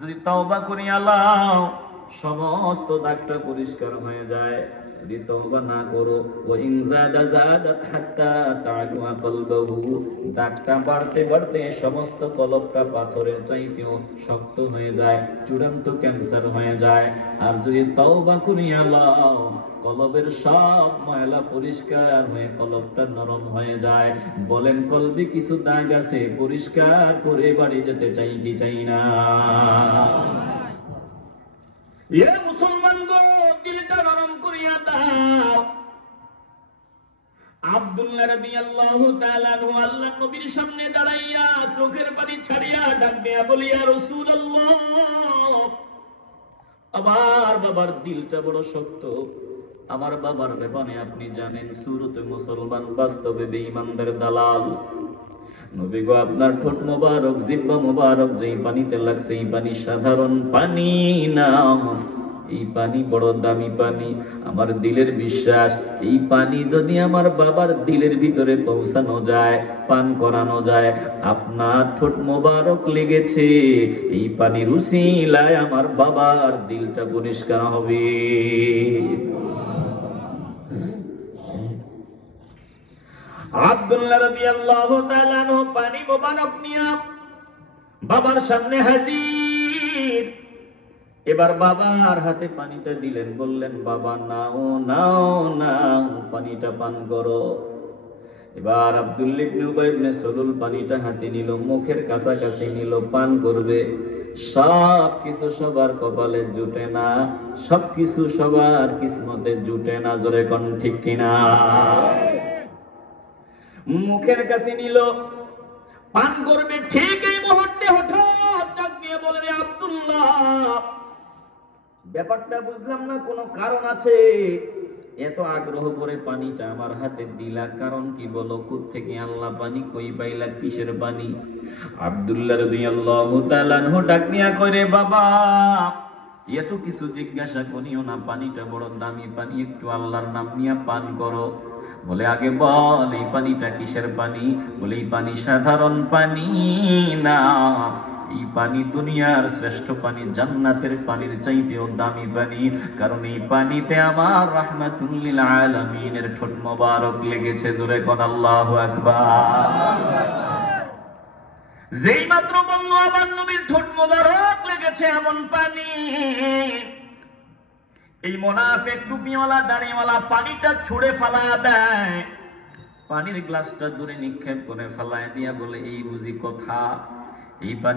যদি তওবা করি আল্লাহ সমস্ত দাগটা পরিষ্কার হয়ে যায়। যদি তওবা না করো ওয়াইন যাদাত হাত্তা তা'আকুয়া কলবহু, দাগটা বাড়তে বাড়তে সমস্ত কলবটা পাথরের চাইতেও শক্ত হয়ে যায়, চূড়ান্ত ক্যান্সার হয়ে যায়। আর যদি তওবা করি আল্লাহ কলবের সব ময়লা পরিষ্কার হয়ে কলবটা নরম হয়ে যায়। বলেন কলবে কিছু দাগ আছে, পরিষ্কার করে বাড়ি যেতে চাই কি চাই না? এ মুসলমান গো, দিলটা নরম করিয়া দাও। আব্দুল্লাহ রাদিয়াল্লাহু তাআলা আনহু আল্লাহর নবীর সামনে দাঁড়াইয়া চোখের পানি ছাড়িয়া ডাক দিয়া বলি, ইয়া রাসূলুল্লাহ, আমার বাবার দিলটা বড় শক্ত। আমার বাবার ব্যাপারে আপনি জানেন, সুরতে মুসলমান, বাস্তবে বেঈমানদের দালাল। নবী গো, আপনার ঠোঁট মোবারক, জিহ্বা মোবারক যেই পানিতে লাগছে, এই পানি সাধারণ পানি না, এই পানি বড় দামি পানি। আমার দিলের বিশ্বাস, এই পানি যদি আমার বাবার দিলের ভিতরে পৌঁছানো যায়, পান করানো যায়, আপনার ঠোঁট মোবারক লেগেছে, এই পানির উসিলায় আমার বাবার দিলটা পরিষ্কার হবে। আব্দুল্লাহ রাদিয়াল্লাহু তাআলা আনহু পানি মোবারক নিয়া বাবার সামনে হাজির। এবার বাবার হাতে পানিটা দিলেন, বললেন, বাবা নাও নাও নাও, পানিটা পান করো। এবার আব্দুল্লাহ ইবনে উবাই ইবনে সালুল পানিটা হাতে নিল, মুখের কাছাকাছি নিল, পান করবে। সব কিছু সবার কপালে জুটে না, সবকিছু সবার কিসমতে জুটে না। জোরে কোন ঠিক কিনা? মুখের কাছে নিল, পান করবে, ঠিক এই মুহূর্তে হঠাৎ ডাক দিয়ে বলে, রে আব্দুল্লাহ, ব্যাপারটা বুঝলাম না, কোনো কারণ আছে? এত আগ্রহ করে পানিটা আমার হাতে দিলা, কারণ কি বলো? কোত্থেকে আল্লাহ পানি, কই পাইলা, কিসের পানি? আব্দুল্লাহ রাদিয়াল্লাহু তাআলা আনহু ডাক দিয়া কইরে, বাবা এত কিছু জিজ্ঞাসা করিও না, পানিটা বড় দামি পানি, একটু আল্লাহর নাম নিয়ে পান করো। বলে, আগে বল এই পানিটা কিসের পানি? বলে, এই পানি সাধারণ পানি না, এই পানি দুনিয়ার শ্রেষ্ঠ পানি, জান্নাতের পানির চাইতেও দামি পানি। কারণ এই পানিতে আমার রাহমাতুল লিল আলামিনের ঠোঁট মোবারক লেগেছে। জোরে কোন আল্লাহু আকবার। যেই মাত্র বলল আমার নবীর ঠোঁট মোবারক লেগেছে এমন পানি, এই মুনাফিক টুপিওয়ালা দাড়িওয়ালা পানিটা ছুঁড়ে ফেলা দেয়, পানির গ্লাসটা দূরে নিক্ষেপ করে ফেলায় দিয়া বলে, এই বুঝি কথা? এই পানি